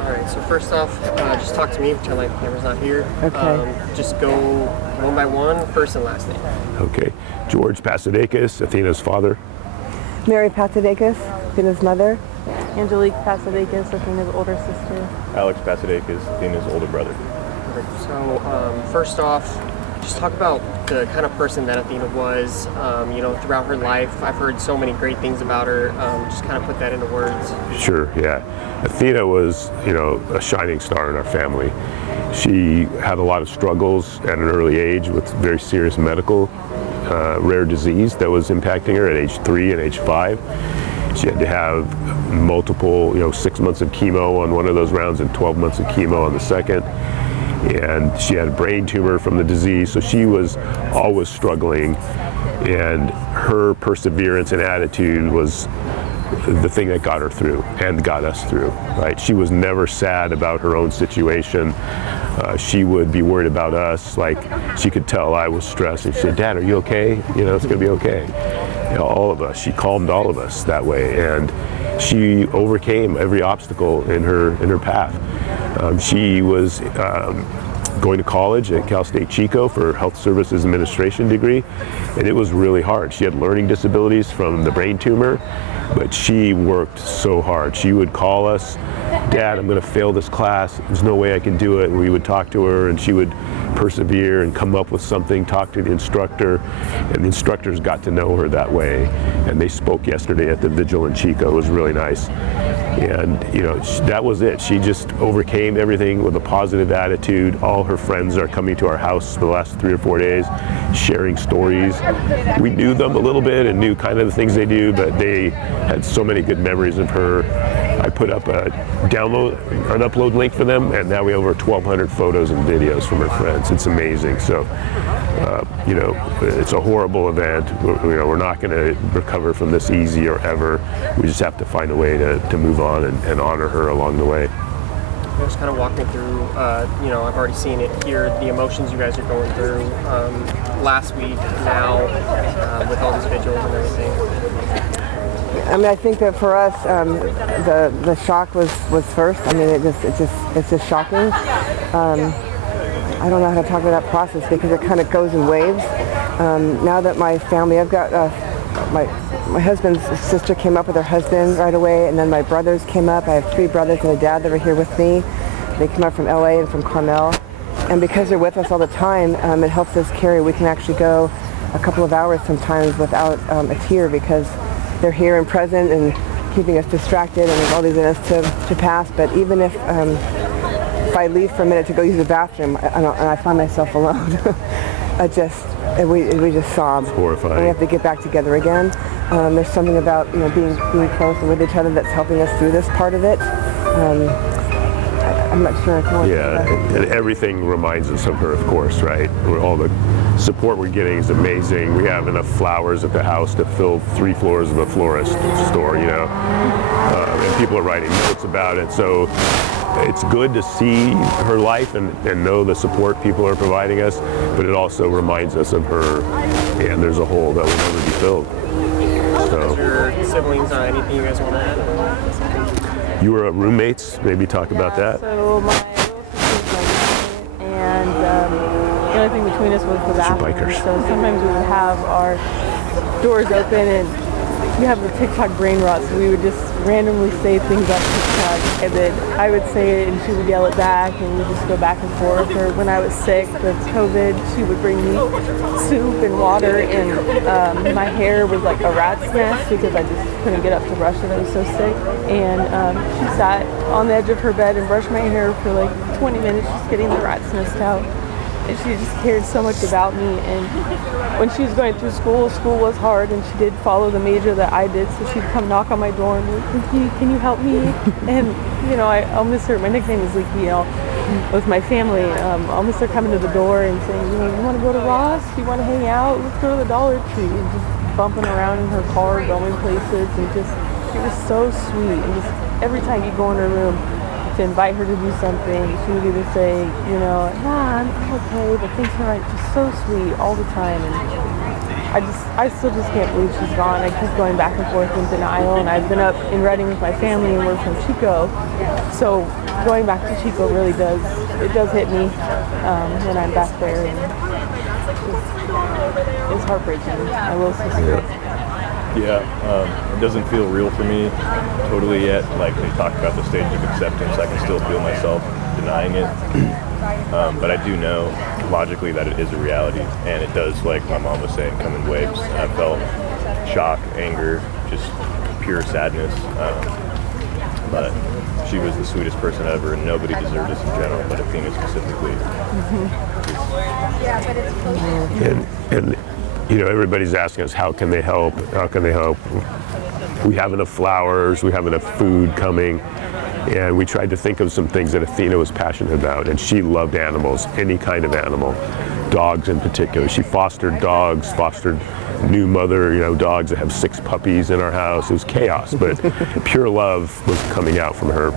All right, so first off, just talk to me, pretend like the camera's not here. Okay. Just go one by one, first and last name. Okay. George Passidakis, Athena's father. Mary Passidakis, Athena's mother. Angelique Passidakis, Athena's older sister. Alex Passidakis, Athena's older brother. Perfect. So first off, just talk about the kind of person that Athena was, throughout her life. I've heard so many great things about her. Just kind of put that into words. Sure, yeah. Athena was, a shining star in our family. She had a lot of struggles at an early age with very serious medical, rare disease that was impacting her at age 3 and age 5. She had to have multiple, 6 months of chemo on one of those rounds and 12 months of chemo on the second. And she had a brain tumor from the disease, so she was always struggling. And her perseverance and attitude was the thing that got her through and got us through, right? She was never sad about her own situation. She would be worried about us. Like, she could tell I was stressed, and she said, "Dad, are you okay? It's gonna be okay." All of us. She calmed all of us that way, and she overcame every obstacle in her path. She was going to college at Cal State Chico for her health services administration degree, and it was really hard. She had learning disabilities from the brain tumor, but she worked so hard. She would call us, "Dad, I'm going to fail this class. There's no way I can do it." And we would talk to her, and she would persevere and come up with something, talk to the instructor, and the instructors got to know her that way. And they spoke yesterday at the vigil in Chico. It was really nice. And that was it. She just overcame everything with a positive attitude. All her friends are coming to our house for the last 3 or 4 days, sharing stories. We knew them a little bit and knew kind of the things they do, but they had so many good memories of her. I put up an upload link for them, and now we have over 1,200 photos and videos from her friends. It's amazing. So, it's a horrible event. We're not going to recover from this easy or ever. We just have to find a way to move on and honor her along the way. Just kind of walk me through, I've already seen it here, the emotions you guys are going through last week, now, with all these vigils and everything. I mean, I think that for us, the shock was first. I mean, it's just shocking. I don't know how to talk about that process because it kind of goes in waves. Now that my family, I've got my husband's sister came up with her husband right away, and then my brothers came up. I have 3 brothers and a dad that are here with me. They came up from LA and from Carmel. And because they're with us all the time, it helps us carry. We can actually go a couple of hours sometimes without a tear because they're here and present and keeping us distracted, and there's all these events to pass. But even if I leave for a minute to go use the bathroom and I find myself alone, we just sob. It's horrifying. And we have to get back together again. There's something about being close and with each other that's helping us through this part of it. I'm not sure. And everything reminds us of her, of course, right? All the support we're getting is amazing. We have enough flowers at the house to fill 3 floors of a florist store, and people are writing notes about it. So it's good to see her life and know the support people are providing us, but it also reminds us of her, and there's a hole that will never be filled. So, is your siblings, anything you guys want to add? You were roommates, maybe talk about that. So my little sister was my roommate, and the only thing between us was the bathroom. Bikers. So sometimes we would have our doors open and we have the TikTok brain rot, so we would just randomly say things on TikTok, and then I would say it and she would yell it back, and we'd just go back and forth. Or when I was sick with COVID, she would bring me soup and water, and my hair was like a rat's nest because I just couldn't get up to brush it. I was so sick. And she sat on the edge of her bed and brushed my hair for like 20 minutes just getting the rat's nest out. And she just cared so much about me. And when she was going through school was hard, and she did follow the major that I did, so she'd come knock on my door and be like, can you help me? And I'll miss her. My nickname is Leaky, with my family. I'll miss her coming to the door and saying, you want to go to Ross? You want to hang out? Let's go to the Dollar Tree. And just bumping around in her car, going places, and she was so sweet. And just every time you go in her room to invite her to do something, she would either say, I'm okay, but things are right, just so sweet all the time. And I still just can't believe she's gone. I keep going back and forth in denial, and I've been up in Reading with my family, and we're from Chico, so going back to Chico really does hit me when I'm back there, and it's heartbreaking. I will say so. Yeah, it doesn't feel real for me totally yet. Like they talk about the stage of acceptance, I can still feel myself denying it. But I do know logically that it is a reality, and it does, like my mom was saying, come in waves. I felt shock, anger, just pure sadness. But she was the sweetest person ever, and nobody deserved this in general, but Athena specifically. And you know, everybody's asking us, how can they help? How can they help? We have enough flowers, we have enough food coming, and we tried to think of some things that Athena was passionate about, and she loved animals, any kind of animal, dogs in particular. She fostered dogs, fostered new mother, you know, dogs that have 6 puppies in our house. It was chaos, but pure love was coming out from her.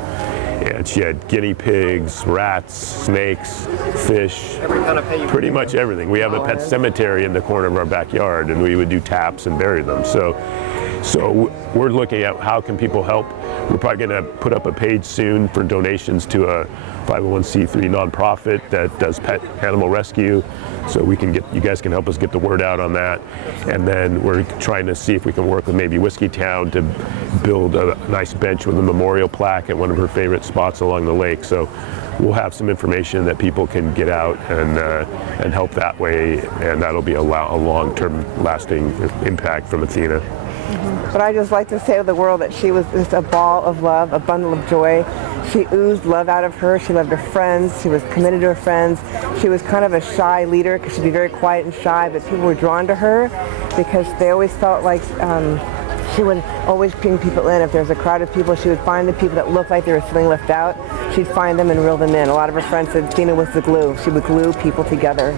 And she had guinea pigs, rats, snakes, fish, Every kind of pet you can pretty much everything. We have a pet cemetery in the corner of our backyard, and we would do taps and bury them. So we're looking at how can people help. We're probably going to put up a page soon for donations to a 501c3 nonprofit that does pet animal rescue. So we can you guys can help us get the word out on that. And then we're trying to see if we can work with maybe Whiskey Town to build a nice bench with a memorial plaque at one of her favorite spots along the lake. So we'll have some information that people can get out and help that way, and that'll be a long-term lasting impact from Athena. But I just like to say to the world that she was just a ball of love, a bundle of joy. She oozed love out of her. She loved her friends. She was committed to her friends. She was kind of a shy leader because she'd be very quiet and shy, but people were drawn to her because they always felt like she would always bring people in. If there's a crowd of people, she would find the people that looked like they were feeling left out. She'd find them and reel them in. A lot of her friends said Athena was the glue. She would glue people together.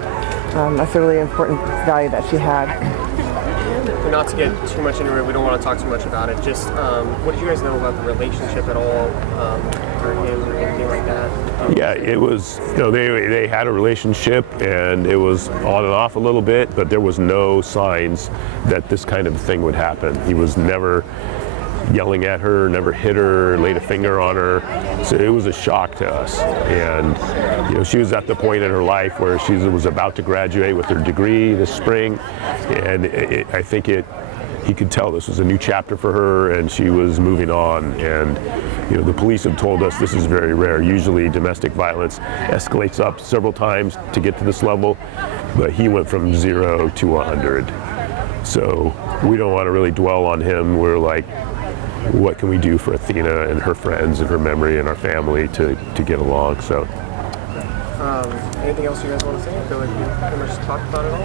That's a really important value that she had. Not to get too much into it, we don't want to talk too much about it. Just what did you guys know about the relationship at all, or him, or anything like that? Yeah, it was, you know, they had a relationship, and it was on and off a little bit, but there was no signs that this kind of thing would happen. He was never yelling at her, never hit her, laid a finger on her. So it was a shock to us. And you know, she was at the point in her life where she was about to graduate with her degree this spring, and I think he could tell this was a new chapter for her, and she was moving on. And you know, the police have told us this is very rare. Usually domestic violence escalates up several times to get to this level, but he went from 0 to 100. So we don't want to really dwell on him. We're like, what can we do for Athena and her friends and her memory and our family to get along? So. Anything else you guys want to say? I feel like we pretty much talked about it all.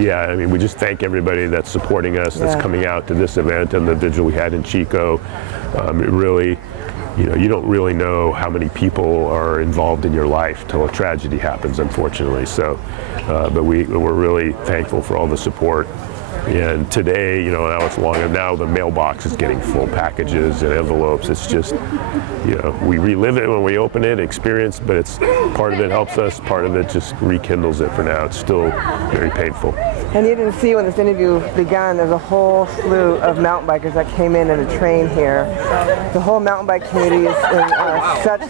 Yeah, I mean, we just thank everybody that's supporting us, that's coming out to this event and the vigil we had in Chico. It really, you know, you don't really know how many people are involved in your life till a tragedy happens, unfortunately. So, but we're really thankful for all the support. And today, you know, now it's long, and now the mailbox is getting full packages and envelopes. It's just, you know, we relive it when we open it, experience, but it's part of it helps us, part of it just rekindles it for now. It's still very painful. And you didn't see when this interview began, there's a whole slew of mountain bikers that came in a train here. The whole mountain bike community is in such...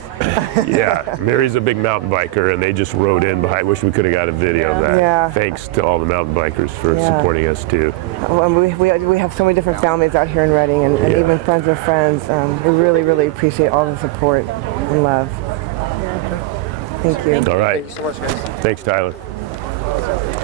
Yeah, Mary's a big mountain biker, and they just rode in behind. I wish we could have got a video of that. Yeah. Thanks to all the mountain bikers for supporting us too. We have so many different families out here in Reading, and even friends of friends. We really, really appreciate all the support and love. Thank you. All right. Thank you so much, guys. Thanks, Tyler.